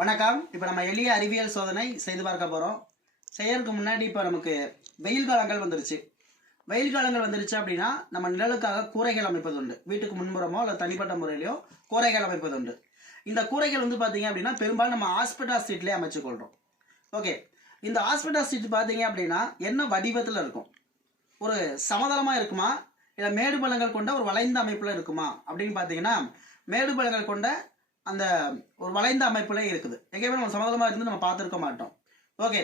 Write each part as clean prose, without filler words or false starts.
வணக்கம். இப்போ நம்ம எளிய அறிவியல் சோதனை செய்து பார்க்க போகிறோம். செய்யறதுக்கு முன்னாடி இப்போ நமக்கு வெயில் காலங்கள் வந்துருச்சு. வெயில் காலங்கள் வந்துருச்சு அப்படின்னா நம்ம நிழலுக்காக கூரைகள் அமைப்பது உண்டு. வீட்டுக்கு முன்புறமோ இல்லை தனிப்பட்ட முறையிலையோ கூரைகள் அமைப்பது உண்டு. இந்த கூரைகள் வந்து பார்த்தீங்க அப்படின்னா பெரும்பாலும் நம்ம ஹாஸ்பிட்டல் சீட்லேயே அமைச்சுக்கொள்கிறோம். ஓகே, இந்த ஹாஸ்பிட்டல் சீட் பார்த்தீங்க அப்படின்னா என்ன வடிவத்தில் இருக்கும்? ஒரு சமதளமாக இருக்குமா, இல்லை மேடு பள்ளங்கள் கொண்ட ஒரு வளைந்த அமைப்பில் இருக்குமா அப்படின்னு பார்த்தீங்கன்னா மேடு பள்ளங்கள் கொண்ட அந்த ஒரு வளைந்த அமைப்புல இருக்குது. எங்கேயுமே நம்ம சமதளமாக இருந்து நம்ம பார்த்துருக்க மாட்டோம். ஓகே,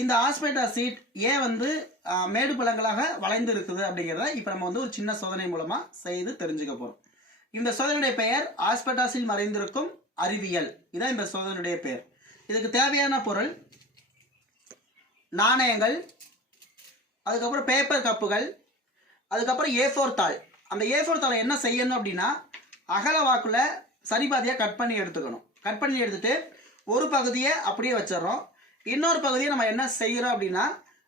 இந்த ஆஸ்பெட்டாஸ் சீட் ஏன் வந்து மேடு பள்ளங்களாக வளைந்து இருக்குது அப்படிங்கிறத இப்போ நம்ம வந்து ஒரு சின்ன சோதனை மூலமாக செய்து தெரிஞ்சுக்க போகிறோம். இந்த சோதனையுடைய பெயர் ஆஸ்பெட்டாஸில் மறைந்திருக்கும் அறிவியல். இதான் இந்த சோதனையுடைய பெயர். இதுக்கு தேவையான பொருள் நாணயங்கள், அதுக்கப்புறம் பேப்பர் கப்புகள், அதுக்கப்புறம் A4 தாள். அந்த A4 தாளை என்ன செய்யணும் அப்படின்னா அகல வாக்குல சரிபாதியாக கட் பண்ணி எடுத்துக்கணும். கட் பண்ணி எடுத்துட்டு ஒரு பகுதியை அப்படியே வச்சிடறோம். இன்னொரு பகுதியை நம்ம என்ன செய்கிறோம் அப்படின்னா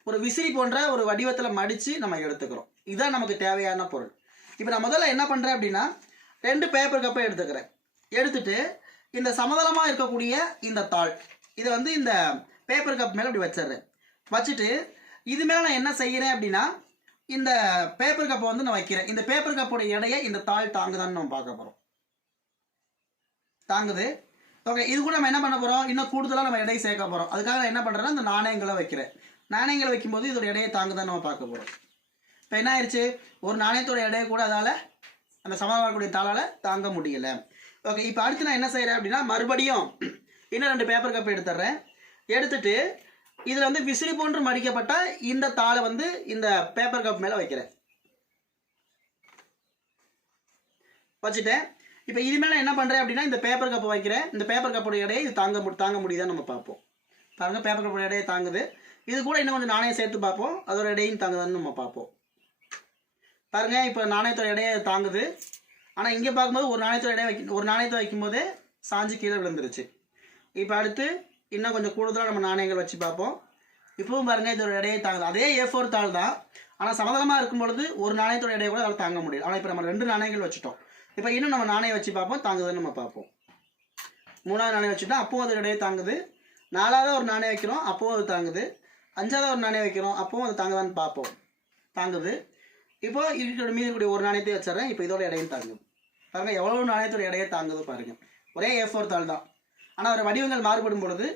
ஒரு விசிறி போன்ற ஒரு வடிவத்தில் மடித்து நம்ம எடுத்துக்கிறோம். இதுதான் நமக்கு தேவையான பொருள். இப்போ நான் முதல்ல என்ன பண்ணுறேன் அப்படின்னா 2 பேப்பர் கப்பை எடுத்துக்கிறேன். எடுத்துட்டு இந்த சமதளமாக இருக்கக்கூடிய இந்த தாள் இதை வந்து இந்த பேப்பர் கப் மேலே இப்படி வச்சிடுறேன். வச்சுட்டு இது மேலே நான் என்ன செய்கிறேன் அப்படின்னா இந்த பேப்பர் கப்பை வந்து நான் வைக்கிறேன். இந்த பேப்பர் கப்போட எடையை இந்த தாள் தாங்குதான்னு நம்ம பார்க்க போகிறோம். தாங்குது. ஓகே, இது கூட நம்ம என்ன பண்ண போகிறோம், இன்னும் கூடுதலாக நம்ம எடையை சேர்க்க போகிறோம். அதுக்காக நான் என்ன பண்ணுறேன்னா இந்த நாணயங்களை வைக்கிறேன். நாணயங்களை வைக்கும்போது இதோட எடையை தாங்குதான் நம்ம பார்க்க போகிறோம். இப்போ என்ன ஆயிடுச்சு, ஒரு நாணயத்தோட எடையை கூட அதால் அந்த சமதளக்கூடிய தாளால் தாங்க முடியலை. ஓகே, இப்போ அடுத்து நான் என்ன செய்கிறேன் அப்படின்னா மறுபடியும் இன்னும் 2 பேப்பர் கப் எடுத்துடுறேன். எடுத்துட்டு இதில் வந்து விசிறி போன்று மடிக்கப்பட்ட இந்த தாளை வந்து இந்த பேப்பர் கப் மேலே வைக்கிறேன். வச்சுட்டேன். இப்போ இது மேலே என்ன பண்ணுறேன் அப்படின்னா இந்த பேப்பர் கப்பை வைக்கிறேன். இந்த பேப்பர் கப்போட எடையை இது தாங்க முடியுதான்னு நம்ம பார்ப்போம். பாருங்கள், பேப்பர் கப்போட எடையை தாங்குது. இது கூட இன்னும் கொஞ்சம் நாணயம் சேர்த்து பார்ப்போம், அதோட எடையும் தாங்குதான்னு நம்ம பார்ப்போம். பாருங்கள், இப்போ நாணயத்தோட எடையை தாங்குது. ஆனால் இங்கே பார்க்கும்போது ஒரு நாணயத்தை வைக்கும்போதே சாஞ்சு கீழே விழுந்துருச்சு. இப்போ அடுத்து இன்னும் கொஞ்சம் கூடுதலாக நம்ம நாணயங்கள் வச்சு பார்ப்போம். இப்பவும் பாருங்கள், இதோட எடையை தாங்குது. அதே A4 தாள் தான், ஆனால் சமதளமாக இருக்கும் பொழுது ஒரு நாணயத்தோட எடையை கூட அதில் தாங்க முடியும். ஆனால் இப்போ நம்ம 2 நாணயங்கள் வச்சுட்டோம். இப்போ இன்னும் நம்ம நாணயம் வச்சு பார்ப்போம், தாங்குதுன்னு நம்ம பார்ப்போம். 3வது நாணயம் வச்சுட்டோம், அப்பவும் அது இடையே தாங்குது. 4வது ஒரு நாணயம் வைக்கிறோம், அப்பவும் அது தாங்குது. 5வது ஒரு நாணயம் வைக்கிறோம், அப்பவும் அது தாங்குதான்னு பார்ப்போம். தாங்குது. இப்போ இருக்கிற மீதி கூடிய ஒரு நாணயத்தை வச்சிடறேன். இப்போ இதோட இடையும் தாங்குது. பாருங்கள், எவ்வளோ நாணயத்தோட இடையே தாங்குது பாருங்கள். ஒரே A4 தாள் தான், ஆனால் அதோட வடிவங்கள் மாறுபடும் பொழுது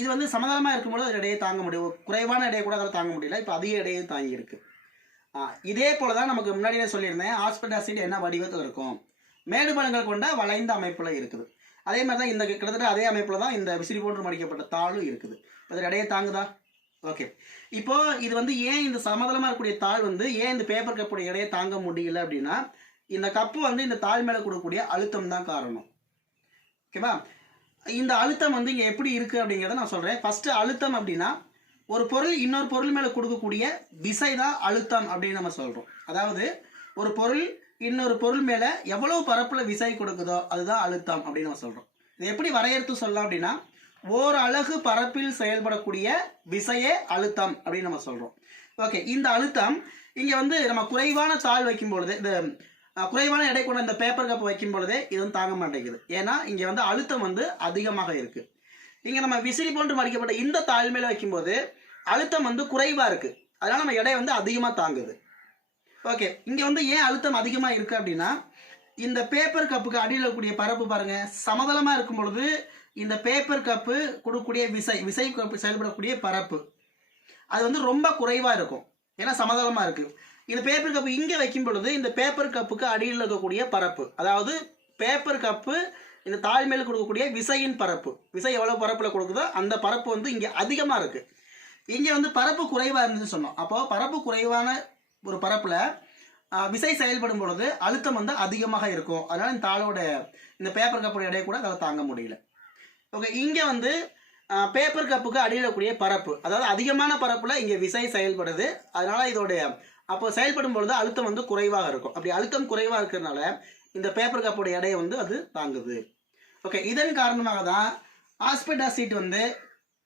இது வந்து சமதளமாக இருக்கும்போது அது இடையே தாங்க முடியும். குறைவான இடையை கூட அதில் தாங்க முடியல. இப்போ அதிக இடையே தாங்கியிருக்கு. இதே போல தான் நமக்கு முன்னாடியே சொல்லியிருந்தேன், ஆஸ்பெட்டாஸ் சீட் என்ன வடிவத்தில் இருக்கும், மேடு பள்ளங்கள் கொண்ட வளைந்த அமைப்புல இருக்குது. அதே மாதிரி தான் இந்த கிட்டத்தட்ட அதே அமைப்புல தான் இந்த விசிறி போன்று மடிக்கப்பட்ட தாளும் இருக்குது. அதோட இடையே தாங்குதா? ஓகே, இப்போ இது வந்து ஏன் இந்த சமதளமாக இருக்கக்கூடிய தாள் வந்து ஏன் இந்த பேப்பர் கப்புடைய இடையே தாங்க முடியல அப்படின்னா இந்த கப்பு வந்து இந்த தாள் மேலே கொடுக்கக்கூடிய அழுத்தம் தான் காரணம். ஓகேவா? இந்த அழுத்தம் வந்து இங்கே எப்படி இருக்குது அப்படிங்கிறத நான் சொல்கிறேன். ஃபஸ்ட்டு அழுத்தம் அப்படின்னா ஒரு பொருள் இன்னொரு பொருள் மேலே கொடுக்கக்கூடிய விசை தான் அழுத்தம் அப்படின்னு நம்ம சொல்கிறோம். அதாவது ஒரு பொருள் இன்னொரு பொருள் மேலே எவ்வளவு பரப்பில் விசை கொடுக்குதோ அதுதான் அழுத்தம் அப்படின்னு நம்ம சொல்கிறோம். இது எப்படி வரையறுத்து சொல்லலாம் அப்படின்னா ஓர் அலகு பரப்பில் செயல்படக்கூடிய விசையே அழுத்தம் அப்படின்னு நம்ம சொல்கிறோம். ஓகே, இந்த அழுத்தம் இங்கே வந்து நம்ம குறைவான தாள் வைக்கும் பொழுது, இந்த குறைவான எடை கொண்ட இந்த பேப்பர் கப் வைக்கும் பொழுதே இது வந்து தாங்க மாட்டேங்குது. ஏன்னா இங்கே வந்து அழுத்தம் வந்து அதிகமாக இருக்குது. இங்கே நம்ம விசிறி போன்று மடிக்கப்பட்ட இந்த தாள் மேலே வைக்கும்போது அழுத்தம் வந்து குறைவாக இருக்குது. அதனால் நம்ம எடை வந்து அதிகமாக தாங்குது. ஓகே, இங்கே வந்து ஏன் அழுத்தம் அதிகமாக இருக்குது அப்படின்னா இந்த பேப்பர் கப்புக்கு அடியில் இருக்கக்கூடிய பரப்பு பாருங்கள், சமதளமாக இருக்கும் பொழுது இந்த பேப்பர் கப்பு கொடுக்கக்கூடிய விசை கப்பு செயல்படக்கூடிய பரப்பு அது வந்து ரொம்ப குறைவாக இருக்கும். ஏன்னா சமதளமாக இருக்குது. இந்த பேப்பர் கப்பு இங்கே வைக்கும் பொழுது இந்த பேப்பர் கப்புக்கு அடியில் இருக்கக்கூடிய பரப்பு, அதாவது பேப்பர் கப்பு இந்த தாழ் மேலே கொடுக்கக்கூடிய விசையின் பரப்பு, விசை எவ்வளோ பரப்பில் கொடுக்குதோ அந்த பரப்பு வந்து இங்கே அதிகமாக இருக்குது. இங்கே வந்து பரப்பு குறைவாக இருந்துன்னு சொன்னோம். அப்போது பரப்பு குறைவான ஒரு பரப்பில் விசை செயல்படும் பொழுது அழுத்தம் வந்து அதிகமாக இருக்கும். அதனால் இந்த தாளோட இந்த பேப்பர் கப்போட எடையை கூட அதை தாங்க முடியல. ஓகே, இங்கே வந்து பேப்பர் கப்புக்கு அடியில் கூடிய பரப்பு, அதாவது அதிகமான பரப்பில் இங்கே விசை செயல்படுது. அதனால் இதோடைய அப்போ செயல்படும் பொழுது அழுத்தம் வந்து குறைவாக இருக்கும். அப்படி அழுத்தம் குறைவாக இருக்கிறதுனால இந்த பேப்பர் கப்போட எடையை வந்து அது தாங்குது. ஓகே, இதன் காரணமாக தான் ஆஸ்பெட்டாஸ் சீட் வந்து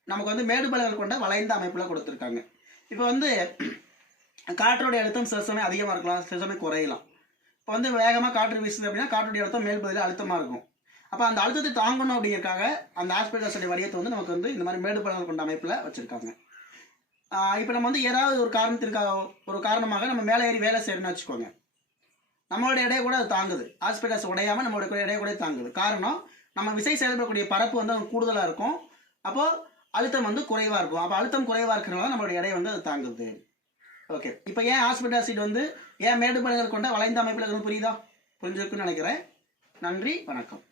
நமக்கு வந்து மேடு பள்ளங்கள் கொண்ட வளைந்த அமைப்பில் கொடுத்துருக்காங்க. இப்போ வந்து காற்றுடைய அழுத்தம் சில சமயம் அதிகமாக இருக்கலாம், சில சமயம் குறையலாம். இப்போ வந்து வேகமாக காற்று வீசுது அப்படின்னா காற்றுடைய அழுத்தம் மேல் பகுதியில் அழுத்தமாக இருக்கும். அப்போ அந்த அழுத்தத்தை தாங்கணும் அப்படிங்கிறக்காக அந்த ஆஸ்பெட்டாஸோடைய வடிவத்தை வந்து நமக்கு வந்து இந்த மாதிரி மேடு பள்ளங்கள் கொண்ட அமைப்பில் வச்சுருக்காங்க. இப்போ நம்ம வந்து ஏதாவது ஒரு காரணமாக நம்ம மேலே ஏறி வேலை செய்யணும்னு வச்சுக்கோங்க. நம்மளோட எடையை கூட அது தாங்குது. ஆஸ்பெட்டாஸ் உடையாமல் நம்மளோட எடையை கூட தாங்குது. காரணம் நம்ம விசை செயல்படக்கூடிய பரப்பு வந்து கூடுதலாக இருக்கும். அப்போது அழுத்தம் வந்து குறைவாக இருக்கும். அப்போ அழுத்தம் குறைவாக இருக்கிறனால நம்மளோட எடையை வந்து அது தாங்குது. ஓகே, இப்போ ஏன் ஆஸ்பெட்டாஸ் வந்து ஏன் மேடு பள்ளங்கள் கொண்ட வளைந்த அமைப்பில் புரியுதா? புரிஞ்சிருக்குன்னு நினைக்கிறேன். நன்றி, வணக்கம்.